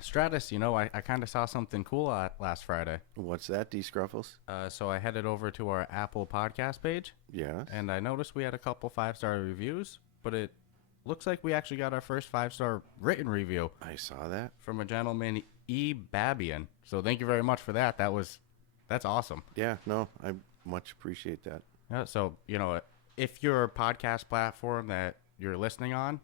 Stratus, I kind of saw something cool last Friday. What's that, Dscruffles? So I headed over to our Apple podcast page, Yes. and I noticed we had a couple 5-star reviews, but it looks like we actually got our first 5-star written review I saw that. from a gentleman, E. Babian. So thank you very much for that. That's awesome. Yeah, no, I much appreciate that. Yeah, so, if your podcast platform that you're listening on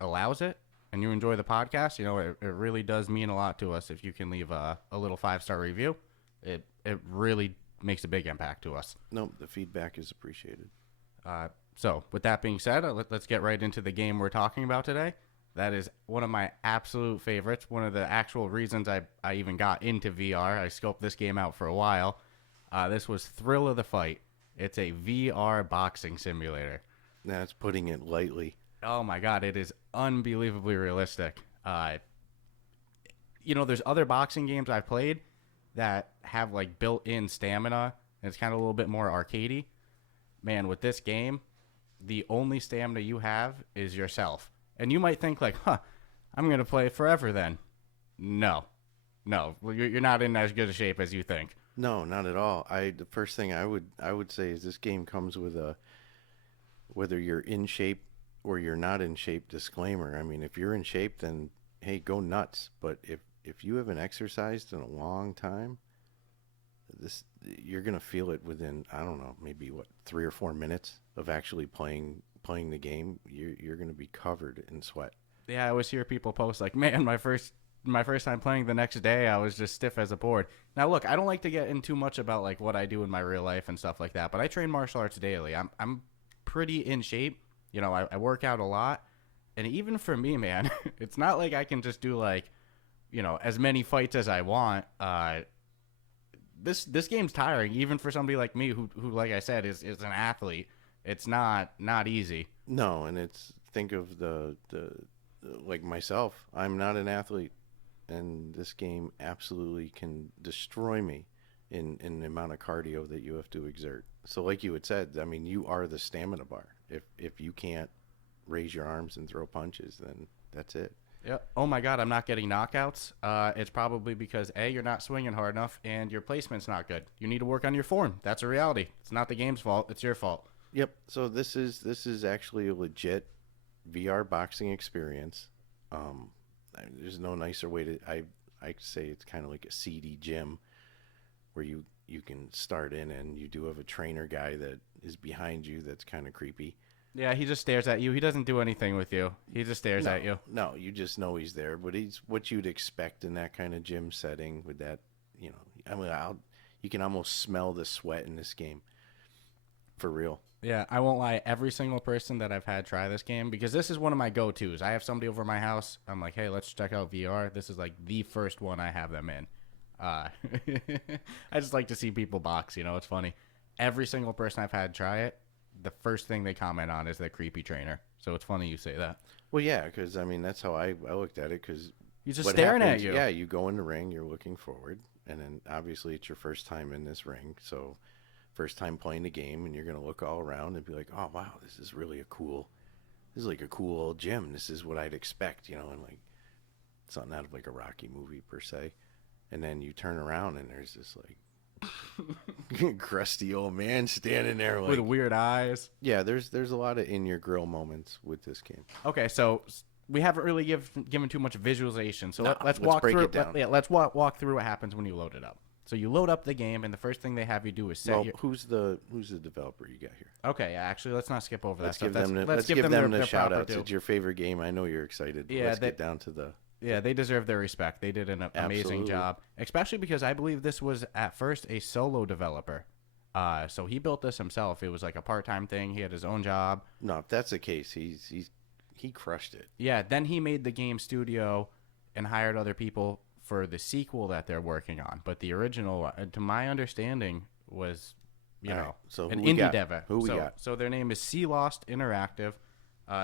allows it, and you enjoy the podcast, it really does mean a lot to us if you can leave a little 5-star review. It really makes a big impact to us. No, the feedback is appreciated. So with that being said, let's get right into the game we're talking about today. That is one of my absolute favorites, one of the actual reasons I even got into VR. I scoped this game out for a while. This was Thrill of the Fight. It's a VR boxing simulator. That's putting it lightly. Oh my god, it is unbelievably realistic. There's other boxing games I've played that have like built-in stamina, and it's kind of a little bit more arcadey. Man, with this game, the only stamina you have is yourself. And you might think like, I'm going to play forever then. No, you're not in as good a shape as you think. No, not at all. The first thing I would say is this game comes with a whether you're in shape or you're not in shape disclaimer. I mean, if you're in shape, then hey, go nuts. But if you haven't exercised in a long time, you're gonna feel it within, I don't know, maybe 3 or 4 minutes of actually playing the game. You're gonna be covered in sweat. Yeah, I always hear people post like, man, my first time playing, the next day I was just stiff as a board. Now look, I don't like to get in too much about like what I do in my real life and stuff like that, but I train martial arts daily. I'm pretty in shape. I work out a lot, and even for me, man, it's not like I can just do like, as many fights as I want. This game's tiring, even for somebody like me who like I said is an athlete. It's not easy. No, and think of the like myself. I'm not an athlete, and this game absolutely can destroy me in the amount of cardio that you have to exert. So like you had said, I mean, you are the stamina bar. If you can't raise your arms and throw punches, then that's it. Yeah. Oh my God, I'm not getting knockouts. It's probably because A, you're not swinging hard enough, and your placement's not good. You need to work on your form. That's a reality. It's not the game's fault. It's your fault. Yep. So this is actually a legit VR boxing experience. There's no nicer way to I say it's kind of like a seedy gym where you can start in, and you do have a trainer guy that is behind you that's kind of creepy. Yeah, he just stares at you. He doesn't do anything with you. He just stares at you. No, you just know he's there, but he's what you'd expect in that kind of gym setting with that, I mean, you can almost smell the sweat in this game. For real. Yeah, I won't lie. Every single person that I've had try this game, because this is one of my go-tos. I have somebody over my house. I'm like, hey, let's check out VR. This is like the first one I have them in. I just like to see people box. It's funny. Every single person I've had try it, the first thing they comment on is the creepy trainer. So it's funny you say that. Well, yeah, because, I mean, that's how I looked at it, because he's just staring at you. Yeah, you go in the ring, you're looking forward, and then obviously it's your first time in this ring, so first time playing the game, and you're going to look all around and be like, oh, wow, this is like a cool old gym. This is what I'd expect, and like something out of like a Rocky movie per se. And then you turn around and there's this like crusty old man standing there like, with weird eyes. Yeah, there's a lot of in your grill moments with this game. Okay, so we haven't really given too much visualization. So let's walk break through it down. Let's walk through what happens when you load it up. So you load up the game, and the first thing they have you do is set your... Who's the developer you got here? Okay, actually, let's not skip over that stuff. Let's give them the shout-outs. It's your favorite game. I know you're excited. Yeah, let's get down to the... Yeah, they deserve their respect. They did an amazing job, especially because I believe this was at first a solo developer. So he built this himself. It was like a part-time thing. He had his own job. No, if that's the case, he crushed it. Yeah, then he made the game studio and hired other people for the sequel that they're working on. But the original, to my understanding, was so an indie dev. Who we got? So their name is Sealost Interactive.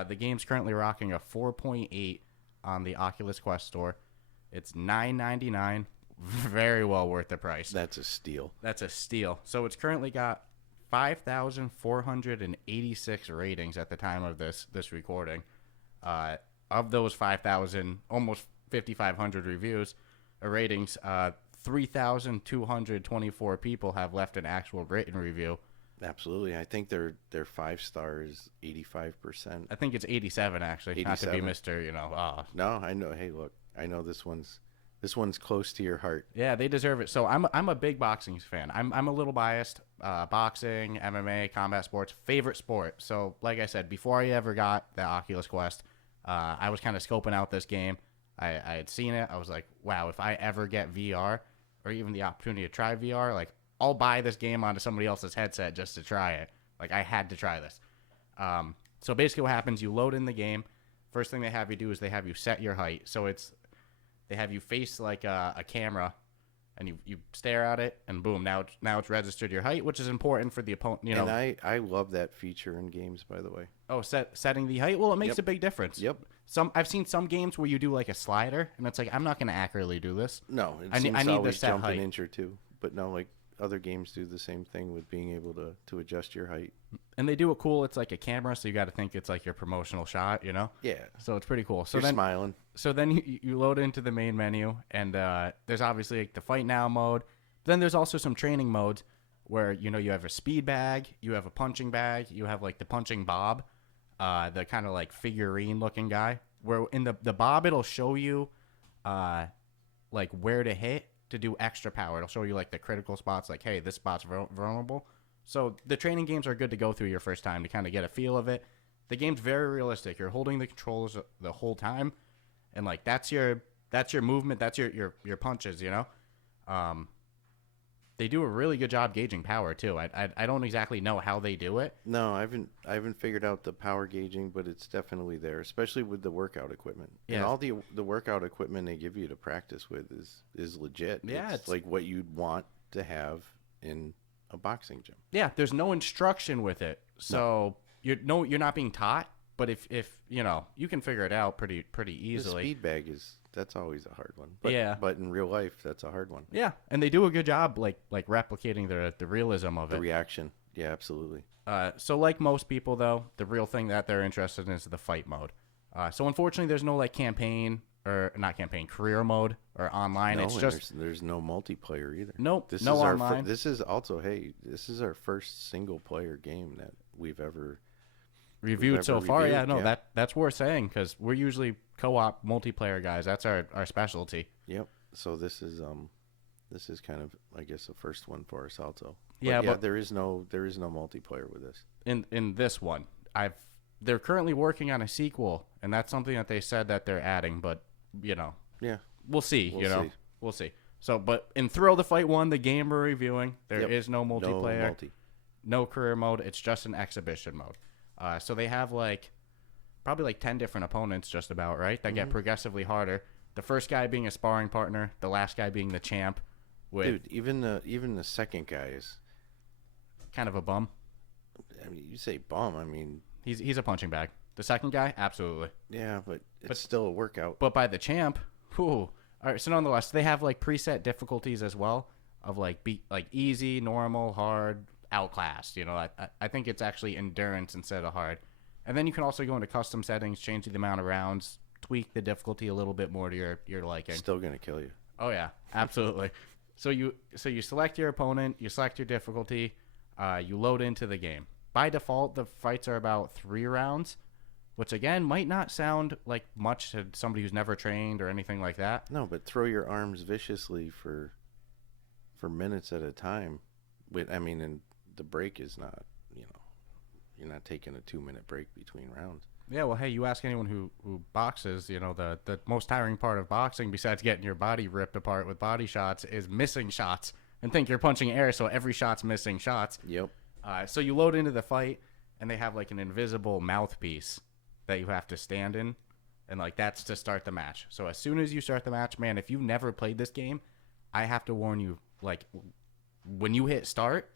The game's currently rocking a 4.8 on the Oculus Quest store. It's $9.99. Very well worth the price. That's a steal. So it's currently got 5,486 ratings at the time of this recording. Of those 5,000, almost 5,500 reviews or ratings. 3,224 people have left an actual written review. Absolutely. I think their 5 stars 85%. I think it's 87 actually. 87. Not to be Mr. No, I know. Hey, look, I know this one's close to your heart. Yeah, they deserve it. So I'm a big boxing fan. I'm a little biased. Boxing, MMA, combat sports, favorite sport. So like I said, before I ever got the Oculus Quest, I was kind of scoping out this game. I had seen it. I was like, wow, if I ever get VR or even the opportunity to try VR, like I'll buy this game onto somebody else's headset just to try it. Like I had to try this. So basically what happens, you load in the game. First thing they have you do is they have you set your height. So they have you face like a camera, and you stare at it, and boom, now it's registered your height, which is important for the opponent. And I love that feature in games, by the way. Oh, setting the height. Well, it makes a big difference. Yep. I've seen some games where you do like a slider, and it's like I'm not going to accurately do this. No, I need always the set jump height. an inch or two, but no, like other games do the same thing with being able to adjust your height. And they do it cool. It's like a camera, so you got to think it's like your promotional shot, Yeah. So it's pretty cool. So You're then smiling. So then you load into the main menu, and there's obviously like the fight now mode. Then there's also some training modes where you have a speed bag, you have a punching bag, you have like the punching bob, the kind of like figurine looking guy. Where in the bob it'll show you like where to hit to do extra power. It'll show you like the critical spots, like hey, this spot's vulnerable. So the training games are good to go through your first time to kind of get a feel of it. The game's very realistic. You're holding the controls the whole time. And like that's your movement, that's your punches, They do a really good job gauging power too. I don't exactly know how they do it. No, I haven't figured out the power gauging, but it's definitely there, especially with the workout equipment. Yeah. And all the workout equipment they give you to practice with is legit. Yeah, it's like what you'd want to have in a boxing gym. Yeah, there's no instruction with it, so you're not being taught. But if you can figure it out pretty easily. The speed bag that's always a hard one. But in real life, that's a hard one. Yeah, and they do a good job like replicating the realism of it. The reaction. Yeah, absolutely. So like most people though, the real thing that they're interested in is the fight mode. So unfortunately, there's no like career mode or online. No, It's just there's no multiplayer either. Nope, This no is online. This is also this is our first single player game that we've ever reviewed so far. reviewed, Yeah, no, yeah. that's worth saying because we're usually co-op multiplayer guys. That's our specialty. Yep. So this is kind of, I guess, the first one for us also. But there is no multiplayer with this. in this one, they're currently working on a sequel, and that's something that they said that they're adding. But Yeah. we'll see. We'll see. We'll see. So, but in Thrill the Fight 1, the game we're reviewing, there is no multiplayer, no career mode. It's just an exhibition mode. So they have probably like 10 different opponents just about, right? That get progressively harder. The first guy being a sparring partner, the last guy being the champ. Dude, even the second guy is kind of a bum. I mean, you say bum. I mean, he's a punching bag. The second guy, absolutely. yeah, but it's still a workout. But by the champ, whew. All right, so nonetheless, they have like preset difficulties as well of like easy, normal, hard, outclassed. I think it's actually endurance instead of hard. And then you can also go into custom settings, change the amount of rounds, tweak the difficulty a little bit more to your liking. Still gonna kill you. Oh yeah, absolutely. So you select your opponent, you select your difficulty, you load into the game. By default, the fights are about 3 rounds, which again might not sound like much to somebody who's never trained or anything like that. No, but throw your arms viciously for minutes at a time. And the break is not, you're not taking a 2-minute break between rounds. Yeah, well, hey, you ask anyone who boxes, the most tiring part of boxing, besides getting your body ripped apart with body shots, is missing shots. And think you're punching air, so every shot's missing shots. Yep. So you load into the fight, and they have like an invisible mouthpiece that you have to stand in, and like that's to start the match. So as soon as you start the match, man, if you've never played this game, I have to warn you, like when you hit start,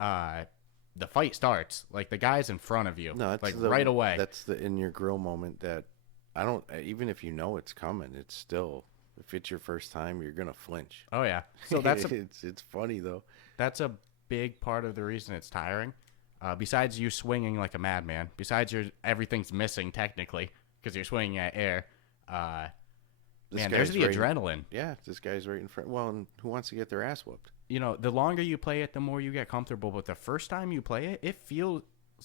the fight starts. Like the guy's in front of you, No, that's like right away. That's the in your grill moment that I don't. Even if you know it's coming, it's still, if it's your first time, you're gonna flinch. Oh yeah. So that's it's funny though. That's a big part of the reason it's tiring. Besides you swinging like a madman, besides everything's missing technically because you're swinging at air. this Man, there's guy's the right. adrenaline. Yeah, this guy's right in front. Well, and who wants to get their ass whooped? You know, the longer you play it, the more you get comfortable. But the first time you play it, it feels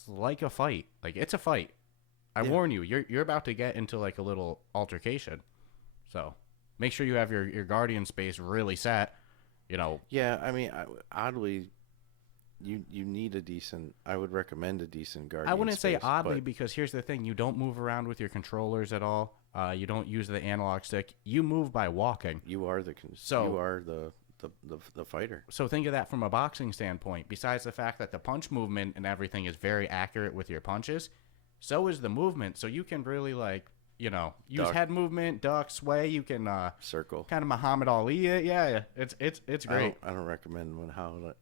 like a fight. Like it's a fight. I warn you, you're about to get into like a little altercation. So make sure you have your guardian space really set. You know. Yeah, I mean, oddly, you need a decent. I would recommend a decent guardian. I wouldn't say space, oddly but because here's the thing: you don't move around with your controllers at all. You don't use the analog stick. You move by walking. you are the fighter. So think of that from a boxing standpoint. Besides the fact that the punch movement and everything is very accurate with your punches, so is the movement. So you can really use Duck. head movement, duck, sway. You can Circle. kind of Muhammad Ali it. Yeah. It's great. I don't recommend Muhammad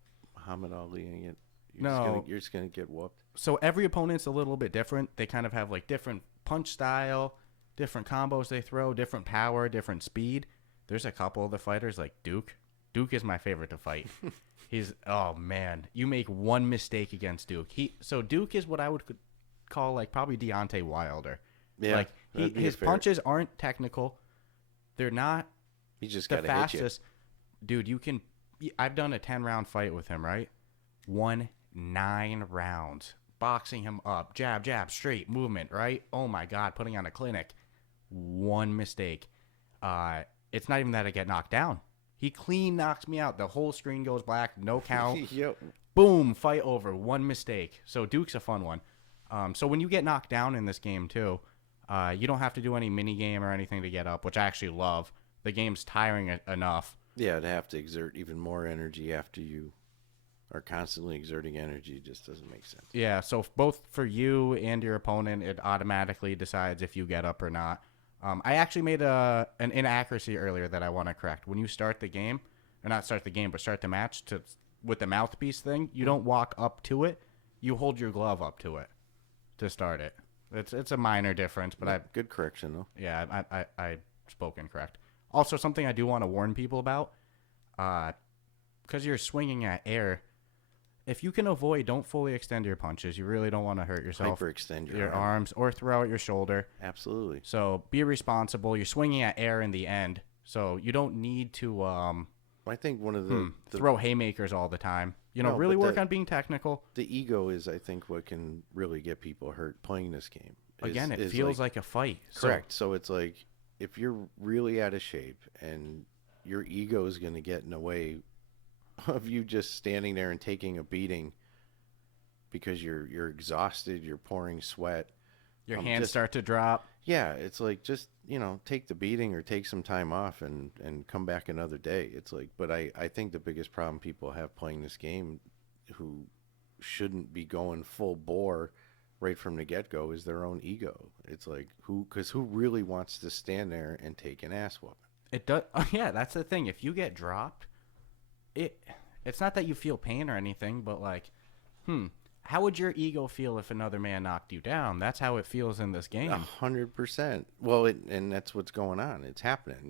Ali it. No. You're just gonna get whooped. So every opponent's a little bit different. They kind of have like different punch style, different combos they throw, different power, different speed. There's a couple of the fighters like Duke. Duke is my favorite to fight. Oh man, you make one mistake against Duke. Duke is what I would call like probably Deontay Wilder. Yeah, like his punches aren't technical. They're not He just the got to hit you. fastest. Dude, I've done a 10-round fight with him, right? Won 9 rounds. Boxing him up. Jab, jab, straight movement, right? Oh my God, putting on a clinic. One mistake. It's not even that I get knocked down. He clean knocks me out. The whole screen goes black. No count. Yep. Boom. Fight over. One mistake. So Duke's a fun one. So when you get knocked down in this game too, you don't have to do any mini game or anything to get up, which I actually love. The game's tiring enough. Yeah, to have to exert even more energy after you are constantly exerting energy just doesn't make sense. Yeah. So both for you and your opponent, it automatically decides if you get up or not. I actually made an inaccuracy earlier that I want to correct. When you start the game, or not start the game, but start the match with the mouthpiece thing, you don't walk up to it. You hold your glove up to it to start it. It's a minor difference, but Good correction though. Yeah, I spoke incorrect. Also, something I do want to warn people about, because you're swinging at air. If you can avoid, don't fully extend your punches. You really don't want to hurt yourself. Hyperextend your arms or throw out your shoulder. Absolutely. So be responsible. You're swinging at air in the end, so you don't need to I think one of the throw haymakers all the time. No, really but work on being technical. The ego is, I think, what can really get people hurt playing this game. Again, it feels like a fight. Correct. So it's like if you're really out of shape and your ego is going to get in the way of you just standing there and taking a beating because you're exhausted, you're pouring sweat, your hands start to drop. Yeah, it's like just take the beating or take some time off and come back another day. It's like, but I think the biggest problem people have playing this game, who shouldn't be going full bore right from the get-go, is their own ego. It's like who really wants to stand there and take an ass whooping? It does. Yeah, that's the thing. If you get dropped, it's not that you feel pain or anything, but like, how would your ego feel if another man knocked you down? That's how it feels in this game. 100%. Well, and that's what's going on. It's happening.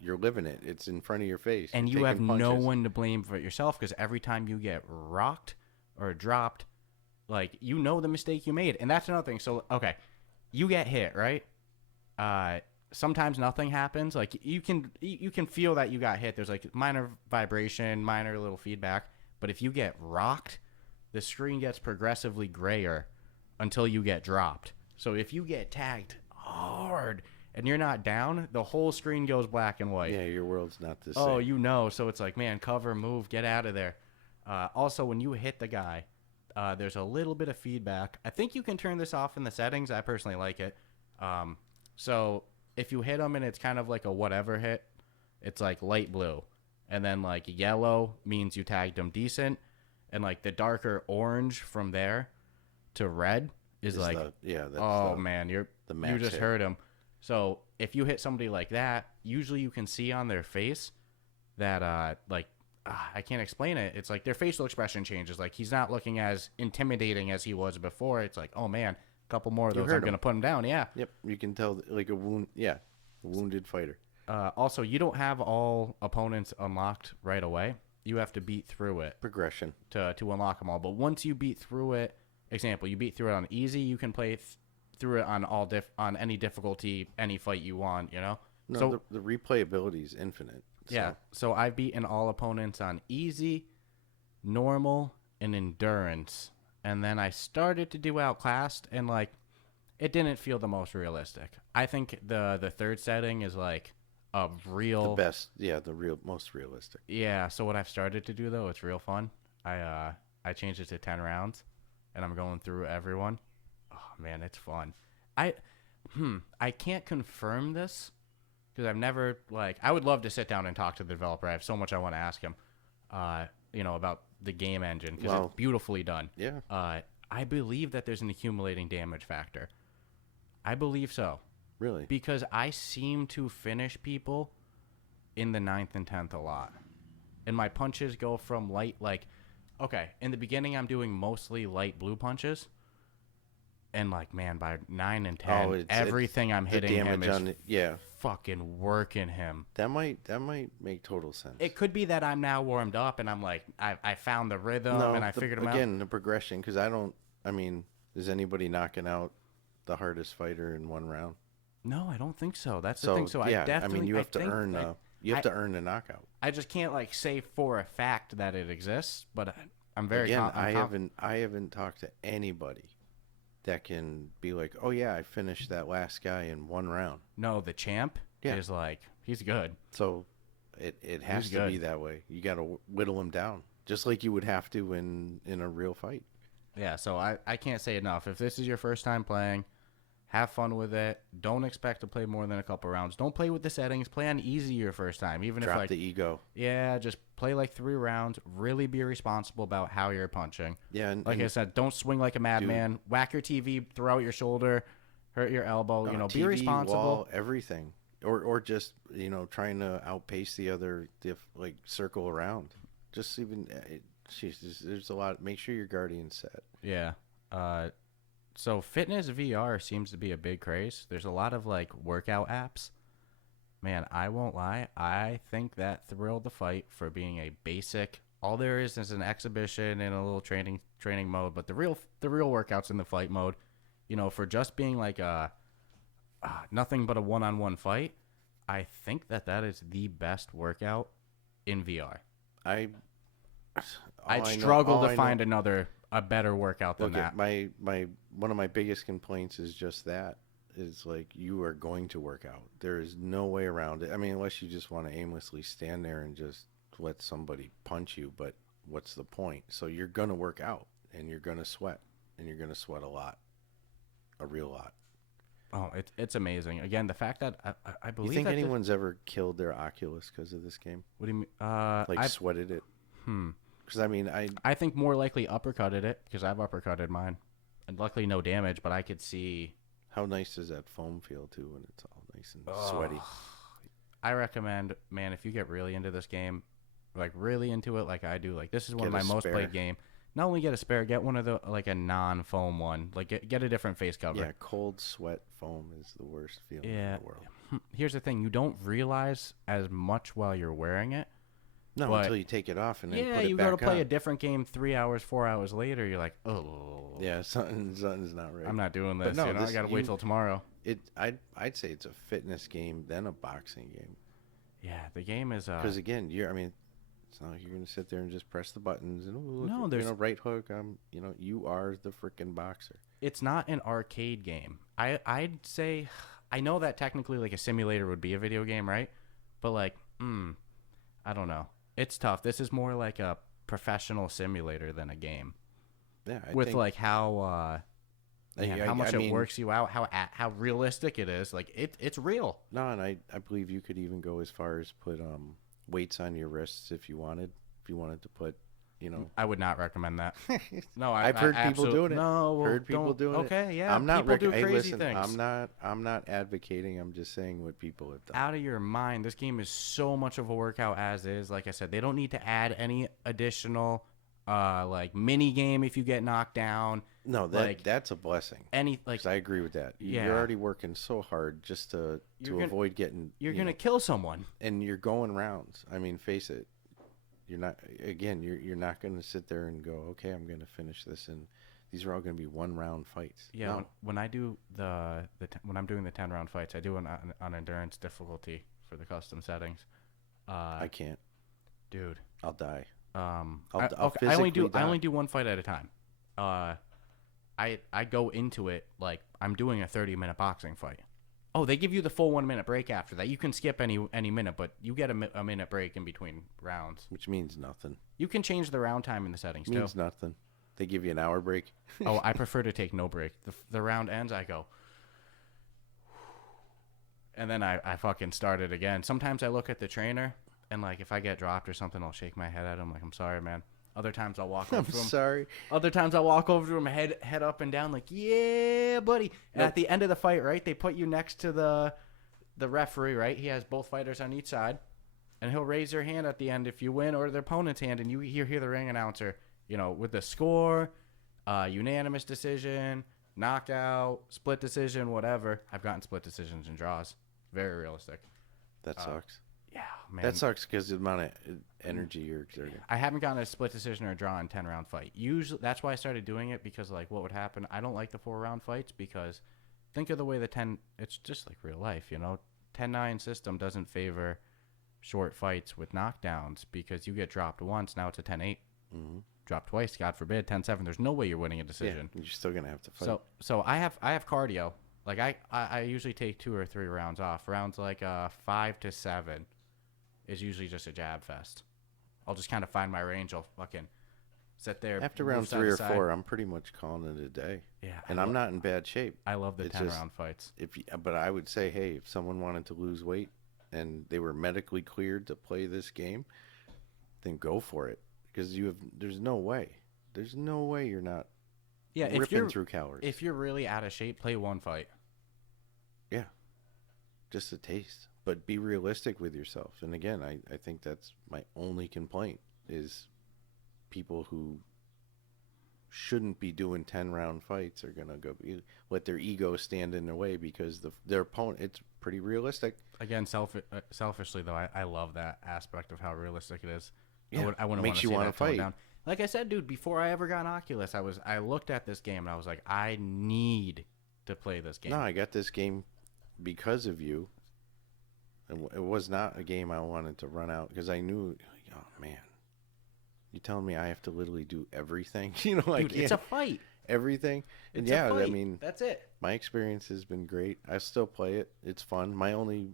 You're living it. It's in front of your face. And you have no one to blame for it yourself, because every time you get rocked or dropped, like, the mistake you made. And that's another thing. So, okay, you get hit, right? Sometimes nothing happens. Like, you can feel that you got hit. There's like minor vibration, minor little feedback. But if you get rocked, the screen gets progressively grayer until you get dropped. So if you get tagged hard and you're not down, the whole screen goes black and white. Yeah, your world's not the same. Oh, so it's like, man, cover, move, get out of there. Also, when you hit the guy, there's a little bit of feedback. I think you can turn this off in the settings. I personally like it. So if you hit him and it's kind of like a whatever hit, it's like light blue. And then like yellow means you tagged him decent. And like the darker orange from there to red is like, man, you just hurt him. So if you hit somebody like that, usually you can see on their face that I can't explain it. It's like their facial expression changes. Like, he's not looking as intimidating as he was before. It's like, oh man, a couple more of those are going to put him down. Yeah. Yep. You can tell like a wounded fighter. Also, you don't have all opponents unlocked right away. You have to beat through it. Progression. To unlock them all. But once you beat through it, example, you beat through it on easy, you can play through it on on any difficulty, any fight you want, No, So the replayability is infinite. So. yeah, so I've beaten all opponents on easy, normal, and endurance, and then I started to do Outclassed, and like it didn't feel the most realistic. I think the third setting is like a real The best, yeah, the most realistic. yeah. So what I've started to do though, it's real fun. I changed it to 10 rounds, and I'm going through everyone. Oh man, it's fun. I I can't confirm this because I've never like I would love to sit down and talk to the developer. I have so much I want to ask him. About the game engine because it's beautifully done. Yeah. I believe that there's an accumulating damage factor. I believe so. Really? Because I seem to finish people in the 9th and 10th a lot. And my punches go from light, like, okay, in the beginning I'm doing mostly light blue punches. And, like, man, by 9 and 10, everything I'm hitting him is fucking working him. That might make total sense. It could be that I'm now warmed up and I'm like, I found the rhythm and I figured them out. Again, the progression, because is anybody knocking out the hardest fighter in one round? No, I don't think so. That's the thing. So yeah, I definitely, you have to earn to earn the knockout. I just can't like say for a fact that it exists, but I'm very confident. I haven't talked to anybody that can be like, oh yeah, I finished that last guy in one round. No, the champ is like, he's good. So it has to be that way. You got to whittle him down, just like you would have to in a real fight. Yeah, so I can't say enough. If this is your first time playing, have fun with it. Don't expect to play more than a couple rounds. Don't play with the settings. Play on easy your first time. Drop the ego. Yeah, just play like 3 rounds. Really be responsible about how you're punching. Yeah, I said, don't swing like a madman. Whack your TV, throw out your shoulder, hurt your elbow. TV, be responsible. Wall, everything, or just trying to outpace the other, circle around. Just even, there's a lot. Make sure your guardian's set. Yeah. So fitness VR seems to be a big craze. There's a lot of like workout apps. Man, I won't lie. I think that Thrill the Fight for being a basic, all there is an exhibition and a little training mode, but the real workouts in the fight mode, for just being like nothing but a one-on-one fight, I think that is the best workout in VR. I'd struggle to find a better workout than that. My one of my biggest complaints is just that. Is like you are going to work out. There is no way around it. I mean, unless you just want to aimlessly stand there and just let somebody punch you, but what's the point? So you're going to work out and you're going to sweat, and you're going to sweat a real lot. Oh, it's amazing. Again, the fact that I believe. You think anyone's ever killed their Oculus because of this game? What do you mean? Sweated it? Because I think more likely uppercutted it because I've uppercutted mine, and luckily no damage. But I could see. How nice does that foam feel too when it's all nice and sweaty? I recommend, man, if you get really into this game, like really into it, like I do, like this is one of my most played game. Not only get a spare, get one of the like a non-foam one. Like get a different face cover. Yeah, cold sweat foam is the worst feeling in the world. Here's the thing: you don't realize as much while you're wearing it. No, until you take it off and then put it back on. Yeah, you go to play a different game 3 hours, 4 hours later. You're like, oh. Yeah, something's not right. I'm not doing this. I got to wait till tomorrow. I'd say it's a fitness game, then a boxing game. Yeah, the game is. Because again, it's not like you're gonna sit there and just press the buttons and there's right hook. You are the freaking boxer. It's not an arcade game. I'd say, I know that technically like a simulator would be a video game, right? But like, I don't know. It's tough. This is more like a professional simulator than a game. Yeah, with like how much it works you out, how realistic it is. Like it's real. No, and I believe you could even go as far as put weights on your wrists if you wanted to put. I would not recommend that. No, I've heard people doing it. No, heard people doing it. Okay, yeah. I'm not people do crazy things. I'm not advocating. I'm just saying what people have done. Out of your mind. This game is so much of a workout as is. Like I said, they don't need to add any additional like mini game if you get knocked down. No, that's a blessing. I agree with that. You're already working so hard just to avoid getting. You're gonna kill someone, and you're going rounds. I mean, face it. You're not. Again, you're not going to sit there and go, okay, I'm going to finish this in these are all going to be 1-round fights. Yeah, No. when I do when I'm doing the 10-round fights, I do on endurance difficulty for the custom settings. I can't. Dude. I'll die. I'll I only do one fight at a time. I go into it like I'm doing a 30-minute boxing fight. Oh, they give you the full 1 minute break after that. You can skip any minute, but you get a minute break in between rounds. Which means nothing. You can change the round time in the settings Means too. nothing. They give you an hour break. Oh, I prefer to take no break. The round ends, I go, and then I fucking start it again. Sometimes I look at the trainer, and like if I get dropped or something, I'll shake my head at him like, I'm sorry, man. Other times I'll walk over to him. Sorry. Other times I'll walk over to him, head up and down, like, yeah, buddy. And at the end of the fight, right, they put you next to the referee, right? He has both fighters on each side, and he'll raise your hand at the end if you win, or their opponent's hand, and you hear the ring announcer, with the score, unanimous decision, knockout, split decision, whatever. I've gotten split decisions and draws. Very realistic. That sucks. Yeah, man. That sucks because the amount of energy you're exerting. I haven't gotten a split decision or a draw in 10-round fight. Usually, that's why I started doing it, because like what would happen? I don't like the 4-round fights because think of the way it's just like real life, 10-9 system doesn't favor short fights with knockdowns because you get dropped once, now it's a 10-8. Mm-hmm. Dropped twice, God forbid, 10-7. There's no way you're winning a decision. Yeah, you're still gonna have to fight. So I have cardio. Like I usually take 2 or 3 rounds off. Rounds like 5 to 7 is usually just a jab fest. I'll just kind of find my range. I'll fucking sit there. After round 3 or 4, I'm pretty much calling it a day. Yeah, and I'm not in bad shape. I love the 10-round fights. But I would say, hey, if someone wanted to lose weight and they were medically cleared to play this game, then go for it. Because there's no way you're not ripping through calories. If you're really out of shape, play one fight. Yeah, just a taste. But be realistic with yourself. And again, I think that's my only complaint is people who shouldn't be doing 10-round fights are going to let their ego stand in their way because their opponent, it's pretty realistic. Again, selfishly, though, I love that aspect of how realistic it is. Yeah, I wouldn't makes you want to fight. down. Like I said, dude, before I ever got an Oculus, I looked at this game and I was like, I need to play this game. No, I got this game because of you. It was not a game I wanted to run out because I knew, oh man, you telling me I have to literally do everything? Dude, it's a fight. Everything. And it's a fight. I mean, that's it. My experience has been great. I still play it. It's fun. My only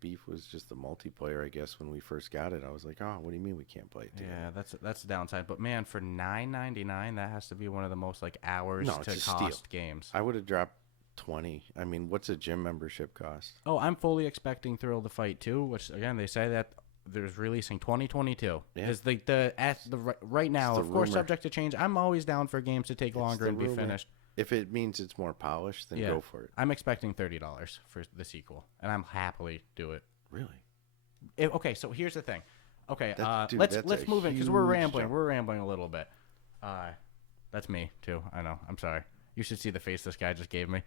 beef was just the multiplayer. I guess when we first got it, I was like, oh, what do you mean we can't play it together? Yeah, that's the downside. But man, for $9.99, that has to be one of the most like hours to cost games. I would have dropped 20. I mean, what's a gym membership cost? Oh, I'm fully expecting Thrill to Fight 2, which again they say that there's releasing 2022. Yeah. Is right now, of course, subject to change. I'm always down for games to take longer and be finished. If it means it's more polished, then go for it. I'm expecting $30 for the sequel, and I'm happily do it. Really? Okay, so here's the thing. Okay, Dude, let's move in because we're rambling. Jump. We're rambling a little bit. That's me too. I know. I'm sorry. You should see the face this guy just gave me.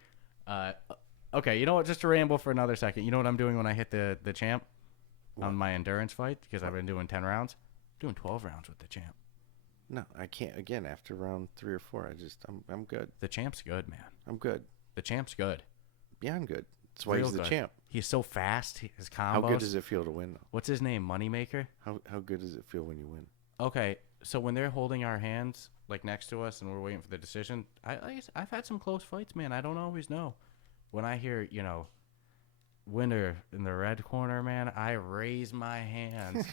Okay, you know what? Just to ramble for another second. You know what I'm doing when I hit the champ on my endurance fight because I've been doing 10 rounds. I'm doing 12 rounds with the champ. No, I can't. Again, after round 3 or 4, I'm good. The champ's good, man. I'm good. The champ's good. Beyond good. That's why he's the champ. He's so fast. His combos. How good does it feel to win, though? What's his name? Moneymaker? How good does it feel when you win? Okay, so when they're holding our hands like next to us and we're waiting for the decision, I've had some close fights, man. I don't always know. When I hear, winner in the red corner, man, I raise my hands.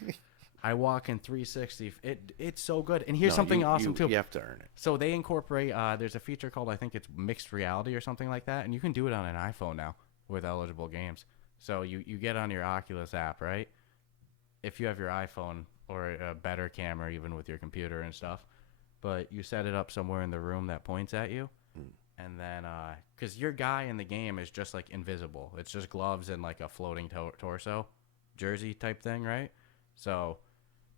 I walk in 360. It's so good. And here's something awesome, too. You have to earn it. So they incorporate, there's a feature called, I think it's mixed reality or something like that. And you can do it on an iPhone now with eligible games. So you get on your Oculus app, right? If you have your iPhone or a better camera, even with your computer and stuff. But you set it up somewhere in the room that points at you. And then, because your guy in the game is just like invisible. It's just gloves and like a floating torso jersey type thing, right? So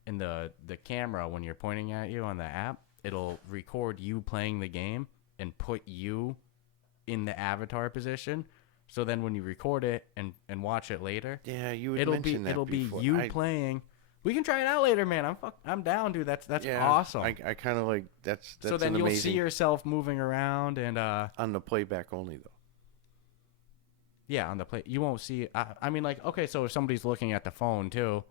in the camera, when you're pointing at you on the app, it'll record you playing the game and put you in the avatar position. So then when you record it and watch it later, yeah, you would it'll mention be that before. you playing We can try it out later, man. I'm down, dude. That's Yeah, awesome. I kind of like that's So then an you'll amazing see yourself moving around and on the playback only though. yeah, on the play you won't see. I mean, like okay, so if somebody's looking at the phone too,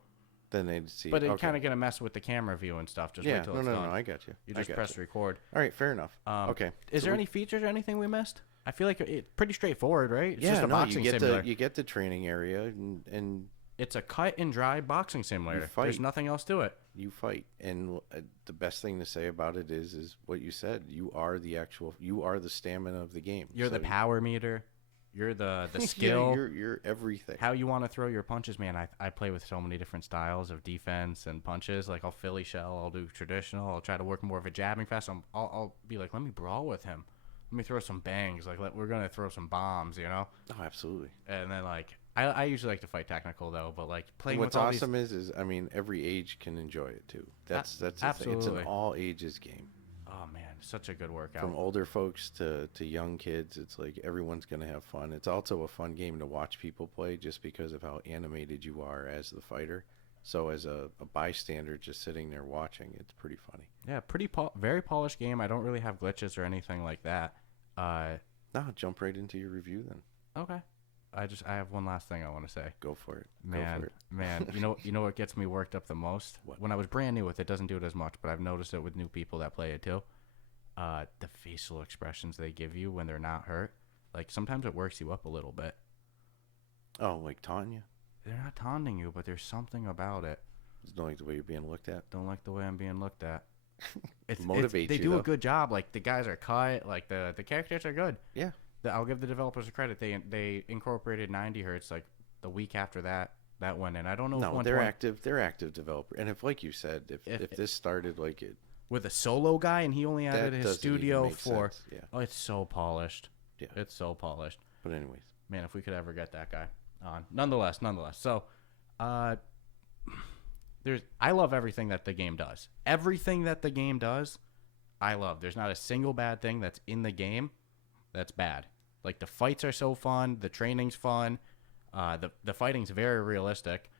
Then they'd see. but it's okay. kind of gonna mess with the camera view and stuff. Just Yeah, wait till no, it's no, done. no, I got you. You I just got press you. record. All right, fair enough. Okay. Is So there any features or anything we missed? I feel like it's pretty straightforward, right? It's just a boxing you get simulator. you get the training area and It's a cut and dry boxing simulator. fight. There's nothing else to it. you fight. And the best thing to say about it is what you said. You are the stamina of the game. You're the So power meter. You're the yeah, skill. you're everything. How you want to throw your punches, man. I play with so many different styles of defense and punches. Like I'll Philly shell, I'll do traditional, I'll try to work more of a jabbing fast. I'll be like, let me brawl with him. Let me throw some bangs. Like we're gonna throw some bombs, you know. Oh, absolutely. And then like I usually like to fight technical though, but like playing What's with all awesome is I mean every age can enjoy it too. That's the thing. It's absolutely. an all ages game. Oh man, such a good workout. From older folks to young kids, it's like everyone's gonna have fun. It's also a fun game to watch people play just because of how animated you are as the fighter. So as a bystander just sitting there watching, it's pretty funny. Yeah, very polished game. I don't really have glitches or anything like that. Jump right into your review then. Okay. I have one last thing I want to say. Go for it. Man, Go for it. man, you know what gets me worked up the most? What? When I was brand new with it, doesn't do it as much, but I've noticed it with new people that play it too. The facial expressions they give you when they're not hurt. Like sometimes it works you up a little bit. Oh, like Tanya? They're not taunting you, but there's something about it. Just don't like the way you're being looked at. Don't like the way I'm being looked at. Motivate they you, do though. a good job. Like the guys are cut. Like the characters are good. Yeah. I'll give the developers a credit. They incorporated 90 hertz like the week after that went in. I don't know. No, if they're active. They're active developer. And if, like you said, if this started like it, with a solo guy and he only added that his doesn't even studio make for. sense. Yeah. Oh, it's so polished. Yeah. It's so polished. But anyways, Man, if we could ever get that guy on. Nonetheless. So, I love everything that the game does. Everything that the game does, I love. There's not a single bad thing that's in the game that's bad. Like the fights are so fun, the training's fun, the fighting's very realistic.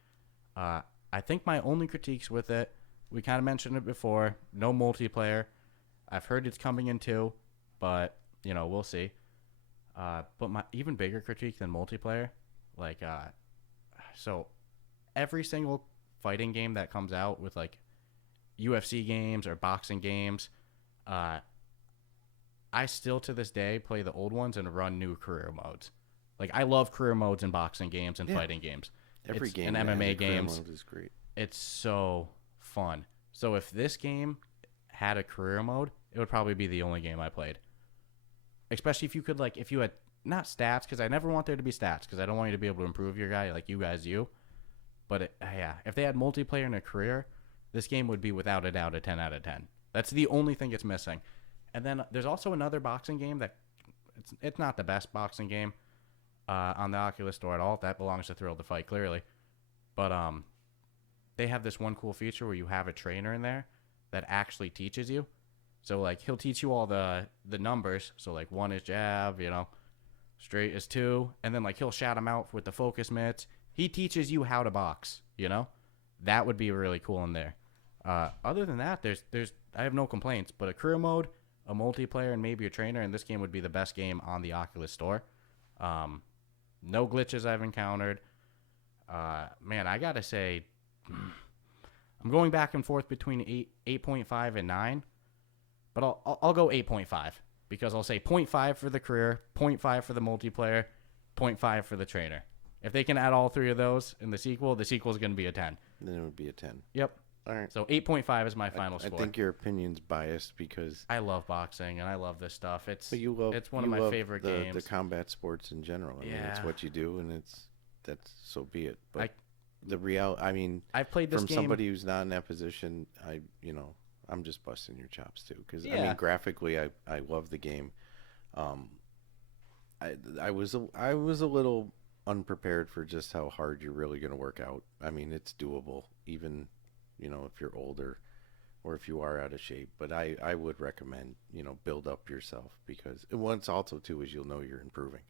I think my only critiques with it, we kind of mentioned it before, no multiplayer. I've heard it's coming in too, but we'll see. But my even bigger critique than multiplayer, like so every single fighting game that comes out with like UFC games or boxing games, I still to this day play the old ones and run new career modes. Like I love career modes in boxing games and fighting games. every game and that has MMA a career games. mode is great. It's so fun. So if this game had a career mode, it would probably be the only game I played. Especially if you could if you had not stats, because I never want there to be stats, because I don't want you to be able to improve your guy like you guys do. But if they had multiplayer in a career, this game would be without a doubt a 10 out of 10. That's the only thing it's missing. And then there's also another boxing game that it's not the best boxing game on the Oculus Store at all. That belongs to Thrill to Fight, clearly. But they have this one cool feature where you have a trainer in there that actually teaches you. So he'll teach you all the numbers. So 1 is jab, straight is 2, and then he'll shout them out with the focus mitts. He teaches you how to box. That would be really cool in there. Other than that, there's I have no complaints. But a career mode, a multiplayer, and maybe a trainer, and this game would be the best game on the Oculus Store. No glitches I've encountered. Man, I gotta say, I'm going back and forth between 8.5 and 9, but I'll go 8.5 because I'll say 0.5 for the career, 0.5 for the multiplayer, 0.5 for the trainer. If they can add all three of those in the sequel is going to be a 10. Then it would be a 10. Yep. All right. So 8.5 is my final score. I think your opinion's biased because I love boxing and I love this stuff. It's one of you my love favorite the games. The combat sports in general. I mean, it's what you do, and that's so be it. But the reality, I mean, I've played this from game somebody who's not in that position. I'm just busting your chops too because I mean, graphically, I love the game. I was a little unprepared for just how hard you're really going to work out. I mean, it's doable, even if you're older or if you are out of shape. But I would recommend build up yourself because once also too is you'll know you're improving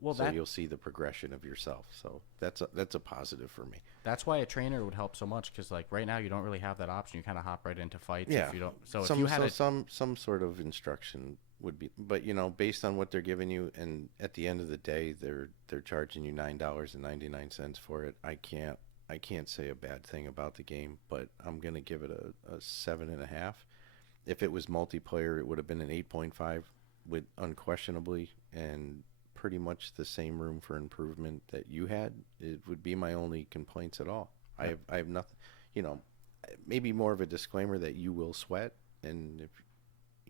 Well, so you'll see the progression of yourself. So that's a positive for me. That's why a trainer would help so much, because like right now you don't really have that option. You kind of hop right into fights Yeah. if you don't. So some, if you had some sort of instruction would be, but based on what they're giving you, and at the end of the day, they're charging you $9.99 for it. I can't say a bad thing about the game, but I'm gonna give it a 7.5. If it was multiplayer, it would have been an 8.5, with unquestionably, and pretty much the same room for improvement that you had. It would be my only complaints at all. I have nothing, maybe more of a disclaimer that you will sweat, and if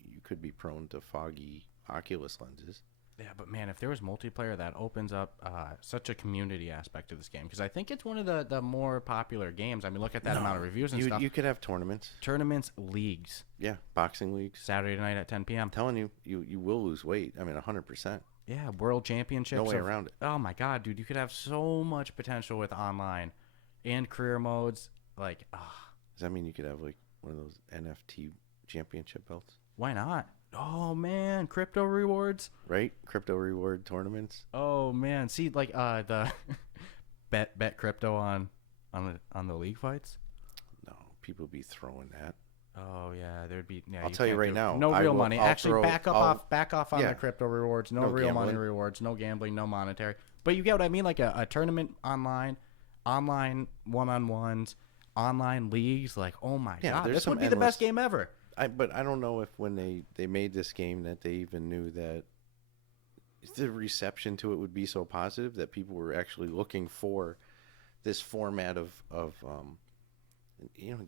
you could be prone to foggy Oculus lenses. Yeah, but man, if there was multiplayer, that opens up such a community aspect to this game, because I think it's one of the more popular games. I mean, look at that amount of reviews and stuff. You could have tournaments, leagues. Yeah, boxing leagues. Saturday night at 10 p.m. I'm telling you, you will lose weight. I mean, 100%. Yeah, world championships. No way around it. Oh my god, dude, you could have so much potential with online and career modes. Like, Does that mean you could have like one of those NFT championship belts? Why not? Oh man, crypto rewards. Right? Crypto reward tournaments. Oh man, see like the bet crypto on the league fights. No, people be throwing that. Oh yeah, there'd be. Yeah, I'll tell you right now. No real money. Actually, back off on yeah. the crypto rewards. No real gambling. money rewards. No gambling. No monetary. But you get what I mean? Like a tournament online one-on-ones, online leagues. Like, oh my god, this would be the best game ever. But I don't know if when they made this game that they even knew that the reception to it would be so positive that people were actually looking for this format of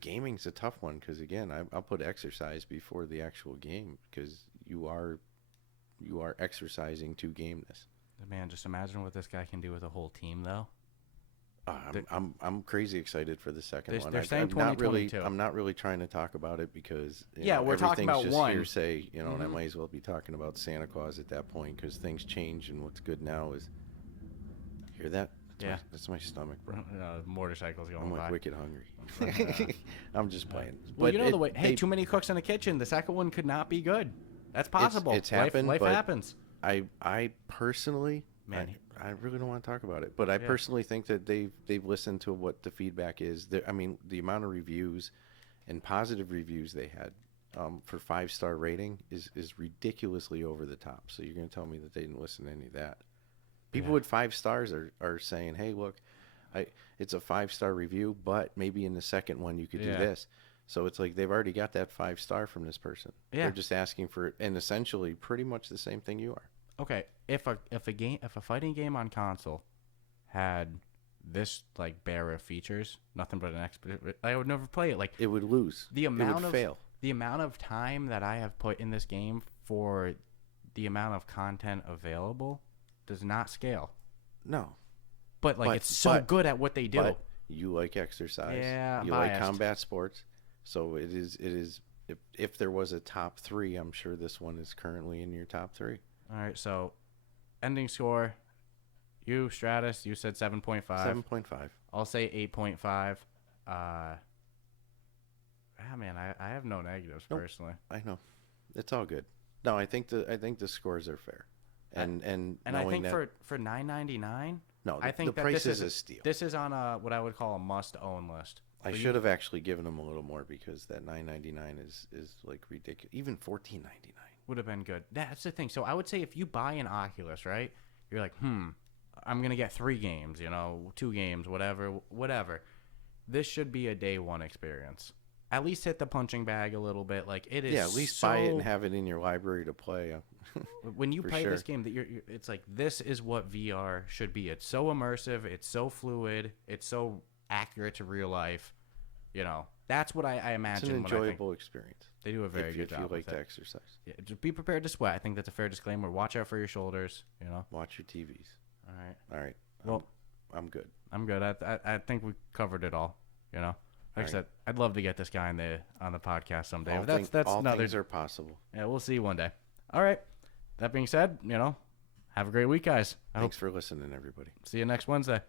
gaming's a tough one, because again, I'll put exercise before the actual game, because you are exercising to game this. Man, just imagine what this guy can do with a whole team, though. I'm crazy excited for the second one. They're saying 2022. I'm not really trying to talk about it, because we're talking about just one hearsay, and I might as well be talking about Santa Claus at that point, because things change, and what's good now is hear that. That's my stomach, bro. Motorcycles going by. I'm like wicked hungry. I'm just playing. Well, but the way. Hey, too many cooks in the kitchen. The second one could not be good. That's possible. It's happened. Life happens. I personally, man, I really don't want to talk about it, but I personally think that they've listened to what the feedback is. I mean, the amount of reviews and positive reviews they had for 5-star rating is ridiculously over the top. So you're going to tell me that they didn't listen to any of that? People with 5 stars are saying, hey, look, it's a 5-star review, but maybe in the second one you could do this. So it's like they've already got that 5-star from this person. Yeah. They're just asking for, and essentially pretty much the same thing you are. Okay, if a fighting game on console had this like bare of features, nothing but an expert, I would never play it. Like, it would lose. It would fail. The amount of time that I have put in this game for the amount of content available does not scale. No. But it's so good at what they do. But you like exercise. Yeah, you like combat sports. So it is if there was a top 3, I'm sure this one is currently in your top 3. All right, so ending score, you Stratus, you said 7.5. 7.5. I'll say 8.5. Man, I have no negatives personally. I know. It's all good. No, I think the scores are fair. And I think for $9.99, no, I think the price is a steal. This is on what I would call a must-own list. I should have actually given them a little more, because that $9.99 is like ridiculous. Even $14.99 would have been good. That's the thing. So I would say if you buy an Oculus, right, you're like, I'm gonna get 3 games, 2 games, whatever. This should be a day one experience. At least hit the punching bag a little bit. Like, it is. Yeah, at least buy it and have it in your library to play. When you play this game, it's like, this is what VR should be. It's so immersive. It's so fluid. It's so accurate to real life. That's what I imagine. It's an enjoyable experience. They do a very good job. If you like to exercise. Yeah, just be prepared to sweat. I think that's a fair disclaimer. Watch out for your shoulders. Watch your TVs. All right. Well, I'm good. I'm good. I think we covered it all. Like I said, I'd love to get this guy on the podcast someday. All things are possible. Yeah, we'll see one day. All right. That being said, have a great week, guys. Thanks for listening, everybody. See you next Wednesday.